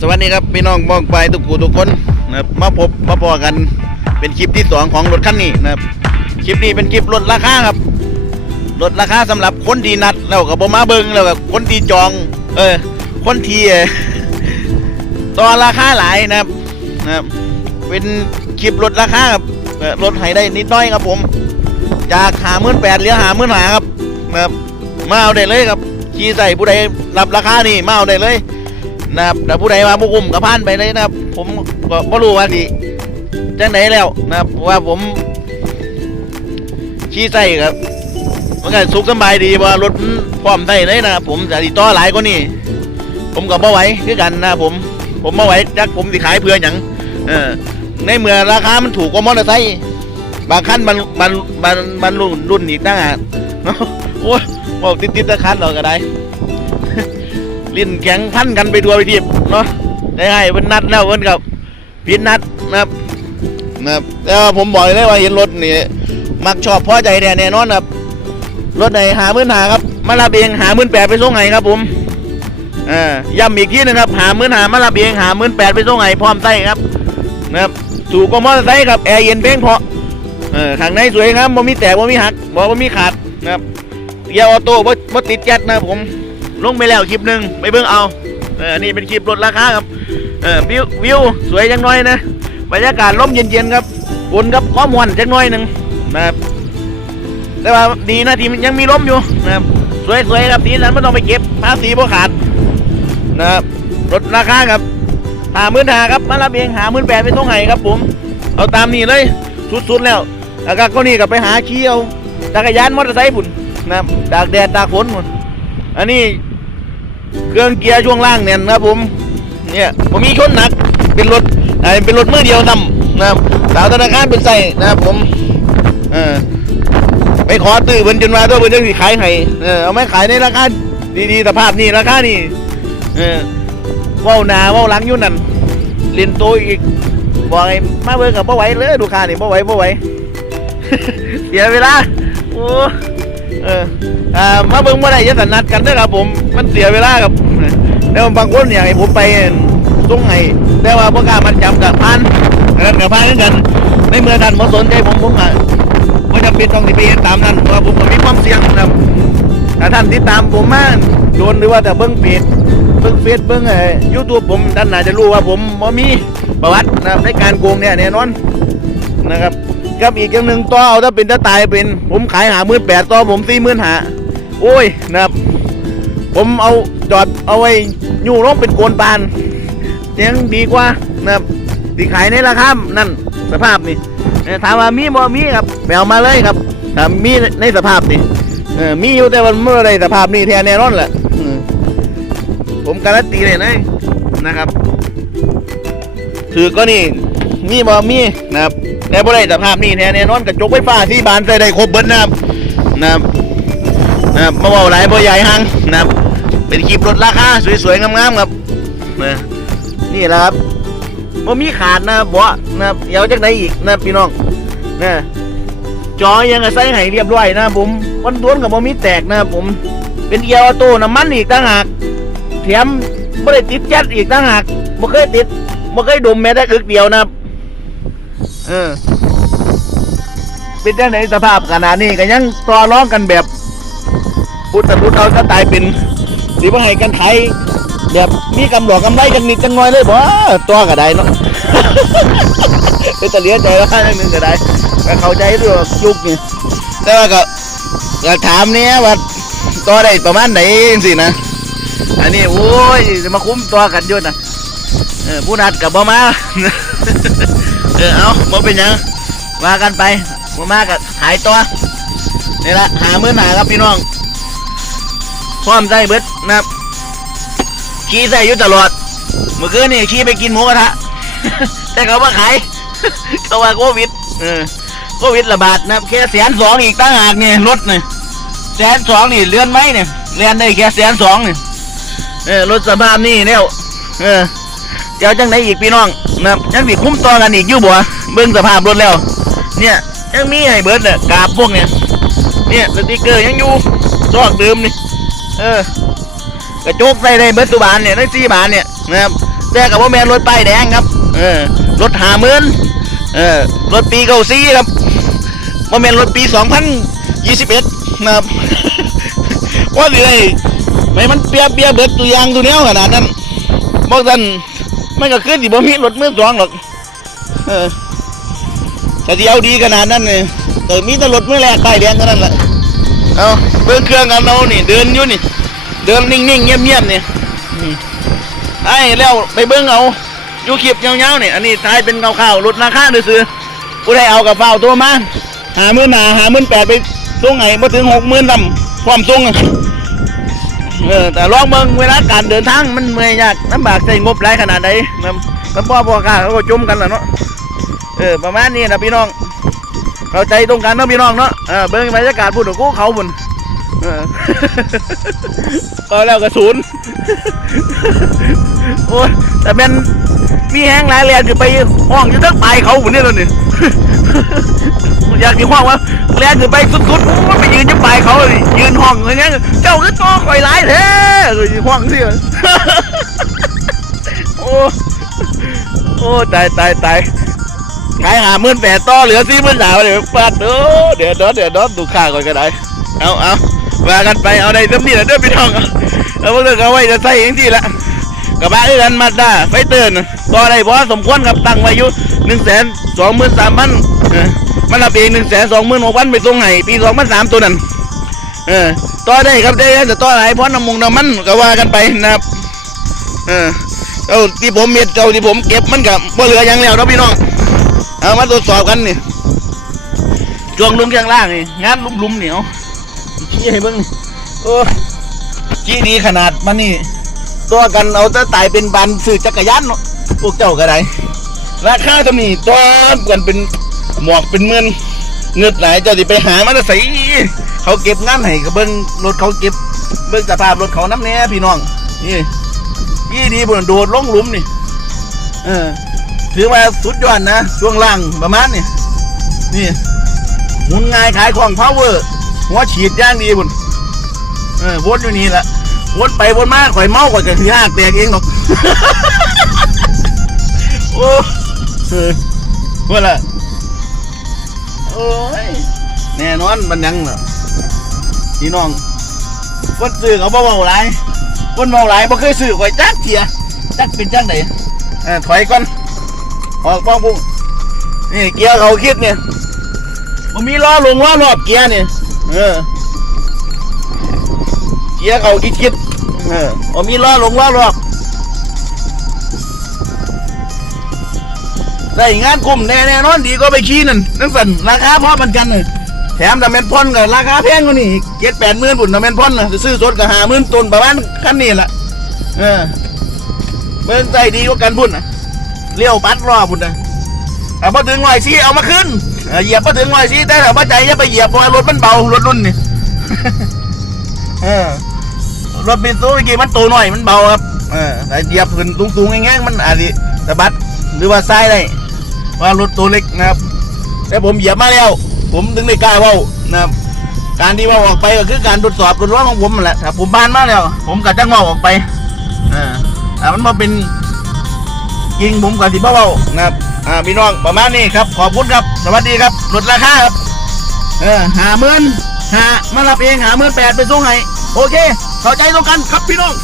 สวัสดีครับพี่น้องมองไปทุกผู้ทุกคนนะครับมาพบมาพอกันเป็นคลิปที่สองของรถคันนี้นะครับคลิปนี้เป็นคลิปลดราคาครับลดราคาสำหรับคนที่นัดแล้วก็บ่มาเบิงแล้วก็คนที่จอง เออ คนที่ต่อราคาหลายนะครับนะครับ เป็นคลิปลดราคาครับลดให้ได้นิดน้อยครับผม จากหามื่นแปดเหลือหามื่นหาครับนะครับมาเอาได้เลยครับขี่ใส่ผู้ใดรับราคานี่มาเอาได้เลย นะครับแต่ผู้ใดมาบุกุมกับพานไปเลยนะครับ ผมก็ไม่รู้ว่าสิจังไหนแล้วนะครับว่าผมขี่ใส่ครับมันก็สุขสบายดีว่ารถพร้อมใส่เลยนะครับผมจะติดต่อหลายกว่านี้ผมก็บ่ไหวคือกันนะครับผม ผมบ่ไหวจักผมสิขายเพื่ออย่างเออในเมื่อราคามันถูกกว่ามอเตอร์ไซค์บางคันมันมันมันมันรุ่นรุ่นอีกตั้งอะโอ้ยบอกติดติดตะคันเราก็ได้ ลิ้นแข็งพันกันไปทัวไปทีบเนาะได้ให้เพิ่นนัดแล้วเพิ่นกับพินนัดนะครับนะครับแต่ว่าผมบอกเลยว่าเห็นรถนี่มักชอบพอใจแน่แน่นอนครับรถไหนหามื่นหาครับมาลาเบียงหามื่นแปดไปส่งไงครับผมอ่าย้ำอีกทีหนึงครับหามื่นหามาลาเบียงหามื่นแปดไปส่งไงพร้อมไส้ครับนะครับถูกกว่ามอเตอร์ไซค์ครับแอร์เย็นเพียงพอเออข้างในสวยครับบ่มีแตกบ่มีหักบ่บ่มีขาดนะครับเกียร์ออโต้บ่บ่ติดแก๊สนะครับผม ลงไปแล้วคลิปหนึ่งไปเบิ่งเอาเออนี่เป็นคลิปลดราคาครับเออวิววิวสวยจังน้อยนะบรรยากาศลมเย็นๆครับฝนกับข้อมวนจังน้อยหนึ่งนะครับแต่ว่าดีนะที่มันยังมีลมอยู่นะครับสวยๆครับทีนั้นไม่ต้องไปเก็บภาษีบ่ขาดนะครับลดราคาครับหาหมื่นหาครับมารับเองหาหมื่นแปดไปส่งให้ครับผม เอาตามนี้เลยสุดๆแล้วแล้วก็ก็นี่ก็ไปหาขี่เอาจักรยานมอเตอร์ไซค์พุ่นนะครับตากแดดตากฝนพุ่นอันนี้ เครื่องเกียร์ช่วงล่างเนี่ยนะครับผมเนี่ยผมมีชนหนักเป็นรถอ่าเป็นรถมือเดียวนำนะครับสาวธนาคารเป็นใส่นะครับผมเออไปขอตื้อเพิ่นจนมาตัวเพิ่นจะสิขายให้เออเอาไม่ขายในราคาดีๆสภาพนี่ราคานี่เออว้าหนาว้าหลังอยู่นั่นเรียนโตอีกบอกไอ้มาเบิ่งกับบ่ไหวเลยดูค่านี่บ่ไหวบ่ไหวเสียเวลาโอ้ เอออ่ามาเบิ่งบ่ได้จะสันนัดกันเด้ครับผมมันเสียเวลาครับแล้วบางคนอยากให้ผมไปส่งให้แต่ว่าบ่กล้ามันจำกับพันกันกับพันกันในเมื่อท่านบ่สนใจผมผมอะบ่จำเป็นต้องสิไปเฮ็ดตามนั้นเพราะว่าผมมีความเสี่ยงนะครับถ้าท่านติดตามผมมาโดนหรือว่าแต่เบิ่งเพจเบิ่งเฟซเบิ่งเอ่อ YouTube ผมท่านน่าจะรู้ว่าผมมีประวัตินะครับในการโกงเนี่ยแน่นอนนะครับ กับอีกอย่างหนึ่งต่อเอาถ้าเป็นถ้าตายเป็น ผมขายหาหมื่นแปดต่อผมสี่หมื่นหาโอ้ยนะครับ ผมเอาจอดเอาไว้อยู่ร่มเป็นโกนปานยังดีกว่านะครับที่ขายในราคานั่นสภาพนี่ถามว่ามีบ่มีครับไปเอามาเลยครับถามมีในสภาพนี่มีอยู่แต่มันไม่ได้สภาพนี่แท้แน่นอนแหละผมการันตีเลยนะนะครับ ถือก็นี่มีบ่มีนะครับ แต่บ่ได้สภาพนี่แท้แน่นอนกระจกไฟฟ้าที่บานใส่ได้ครบเบิดนะครับนะครับนะครับมาเว้าหลายบ่ใหญ่หังนะครับเป็นคลิปลดราคาสวยๆงามๆครับนะนี่แหละครับบ่มีขาดนะบ่นะครับเดี๋ยวจักไดอีกนะพี่น้องนะจอยังใส่ให้เรียบร้อยนะผมวันต้วนกับบ่มีแตกนะผมเป็นเกียร์ออโต้น้ำมันอีกต่างหากแถมบ่ได้ติดแก๊สอีกต่างหากบ่เคยติดบ่เคยดมแม้แต่อึกเดียวนะครับ เออเป็นจังไหนสภาพขนาดนี้ก็ยังต่อร้องกันแบบพุทธพุทธเอาจะตายเป็นสิบ่ให้กันไทยแบบมีกำหลอกกำไรกันนิดจังน้อยเลยบ่ตัวก็ได้เนาะเป็นตะเลียใจว่าจังหนึงก็ได้ก็เข้าใจด้วยยุคนี้แต่ว่าก็ก็ถามเนี่ยว่าตัวได้ประมาณไหนสินะอันนี้โอ้ยจะมาคุ้มตัวกันยู่นะเออผู้นัดกับบ่มา เออเอาบ่เป็นหยังว่ากันไปบ่มากับหายตัวนี่ละหามื้อหนาครับพี่น้องพร้อมใจเบิดนะครับขี่ใส่อยู่ตลอดเมื่อคืนนี่ขี่ไปกินหมูกระทะ แต่เขาว่าขาย เขาว่าโควิดเออโควิดระบาดนะครับแค่แสนสองอีกตั้งหากเนี่ยรถเนี่ยแสนสองนี่เลื่อนไหมเนี่ยเลื่อนได้แค่แสนสองเนี่ยเออรถสภาพนี่เนี่ยเออ เดี๋ยวจังไหนอีกพี่น้องนะครับยังสิคุ้มต่อกันอีกอยู่บ่เบิ่งสภาพรถแล้ว เนี่ยยังมีให้เบิร์ดเนี่ยกาบพวกเนี่ยเนี่ยสติกเกอร์ยังอยู่ซอกเดิมนี่เออกระจกใส่ได้เบิร์ดตุบานเนี่ยได้สี่บานเนี่ยนะครับแต่กับว่าแมนรถป้ายแดงครับ เออรถหาหมื่นเออรถปีเก้าซีครับว่าแมนรถปีสองพันยี่สิบเอ็ดนะครับว่าสิได้ไม่มันเปียเปียเบิดตัวยางตัวเนี้ยขนาดนั้นบอกท่าน มันก็ขึ้นสิบ่มีรถมือสองหรอกเออแต่ที่เอาดีขนาดนั้นเนี่ยเออมีแต่รถมือแรกป้ายแดงเท่านั้นแหละเอาเบิ่งเครื่องกันเอานี่ เดินอยู่นี่ เดินนิ่งๆเงียบๆนี่อืมไอ้แล้วไปเบิ่งเอาอยู่คลิปยาวๆนี่อันนี้ทายเป็นข่าวๆลดราคาซื้อๆผู้ใดเอากับเฝ้าตัวมาหาหมื่นหาหาหมื่นแปดไปส่งไงมาถึงหกหมื่นดำความส่งอะ เออแต่ลองเบิ่งเวลาการเดินทางมันเมื่อยยากลำบากใส่งบหลายขนาดไหนนะแล้วพ่อพ่อข้าเขาก็จมกันแหละเนาะเออประมาณนี้นะพี่น้อง เข้าใจตรงกันเนาะพี่น้องเนาะเออเบิ่งบรรยากาศพูดถึงกูเขาบุญเออก็แล้วก็ศูนย์โอ้ยแต่แม่น มีแห้งหลายแรงอยู่ไปห้องอยู่ทั้งปลายเขาบุญนี่แล้วนี่อยากที่ห้องว่าแรงอยู่ไปสุดๆโอ้ยไปยืนอยู่ปลายเขาเลยยืนห้องอย่างเงี้ยเจ้าก็ตัวคอยร้ายแท้เลยห้องสิโอ้โอ้ตายตายตายขายหามื่นแปดต่อเหลือสี่มื่นสามเดี๋ยวปัดเด้อเดี๋ยวเดี๋ยวเดี๋ยวเดี๋ยวดูค่าก่อนก็ได้เอาเอาว่ากันไปเอาได้สำนีแหละเด้อพี่น้องเอาพวกเธอเอาไว้จะใส่เองที่ละ กระบะเอื้อนมาด้าไฟเตือนต่อได้เพราะสมควรกับตั้งไว้อยู่หนึ่งแสนสองหมื่นสามพันมันรับเองหนึ่งแสนสองหมื่นหกพันไปส่งให้ปีสองพันสามตัวนั้นเออต่อได้ครับได้แต่ต่อไหนเพราะน้ำมงน้ำมันก็ว่ากันไปนะครับเออเอาที่ผมเม็ดเจ้าที่ผมเก็บมันกับบ่เหลือหยังแล้วเนาะพี่น้องเอามาตรวจสอบกันนี่ช่วงลุมข้างล่างนี่งานลุมๆเหนียวชี้ให้เบิ่งนี่โอ้ชี้ดีขนาดมันนี่ ตัวกันเอาแตะตายเป็นบันสื่อจักรยานเนาะพวกเจ้าก็ได้ราคาตำนี้ตัวกันเป็นหมวกเป็นหมื่นเงือดไหลเจ้าสิไปหามาต่ใส่เขาเก็บงานให้ก็เบิ่งรถเขาเก็บเบิ่งสภาพรถเขาน้ำเนี้ยพี่น้องนี่ยี่ดีบนโดดลงหลุมนี่เออถือว่าสุดยอดนะช่วงล่างประมาณนี้นี่หมุนง่ายขายของพาวเวอร์หัวฉีดย่างดีบุญเออวนอยู่นี่แหละ วนไปวนมาข่อยเมาข่อยจะถือหักแตกเองหรอกโอ้เออว่าละโอ้ยแน่นอนมันยังเนาะพี่น้องคนซื้อเขาบ่เบาหลายคนเบาหลายบ่เคยซื้อข่อยจักเทียจักเป็นจังไดเออถอยก่อนออกป้องปุ้งนี่เกียร์เขาคิดเนี่ยมันมีล้อลงล้อรอบเกียร์เนี่ยเออเกียร์เขาคิดคิด เออมันมีล้อลงล้อรอบได้งานกลุ่มแน่แน่นอนดีก็ไปขี่นั่นนั่นสันราคาพอมันกันเลยแถมแต่เมนพ่นกับราคาแพงกว่านี่เจ็ดแปดหมื่นบุญแต่เมนพ่นนะซื้อสดกับหาหมื่นต้นประมาณคันนี้แหละเออเมืองใจดีกว่ากันพุ่นนะเลี้ยวปัดรอบพุ่นนะแต่พอถึงหน่อยสิเอามาขึ้นเออเหยียบพอถึงหน่อยสิแต่ถ้าพอใจอย่าไปเหยียบเพราะรถมันเบารถรุ่นนี่เออ รถบิซูเมื่อกี้มันตัวหน่อยมันเบาครับเออแต่เหยียบขึ้นสูงๆแง่ๆมันอาจจะสะบัดหรือว่าซ้ายได้ว่ารถตัวเล็กนะครับแต่ผมเหยียบมาแล้ว ผมถึงได้กล้าเว่านะครับการที่ว่าออกไปก็คือการทดสอบทดลองของผมนั่นแหละถ้าผมบานมาแล้ว ผมก็จะงอกออกไปเอ่าแต่มันมาเป็นยิงผมกับสิบเบาๆนะครับอ่าพี่น้องประมาณนี้ครับ ขอบคุณครับ สวัสดีครับลดราคาครับเออหาเมื่นหามารับเองหาเมื่นแปดไปส่งให้โอเค เข้าใจตรงกันครับพี่น้อง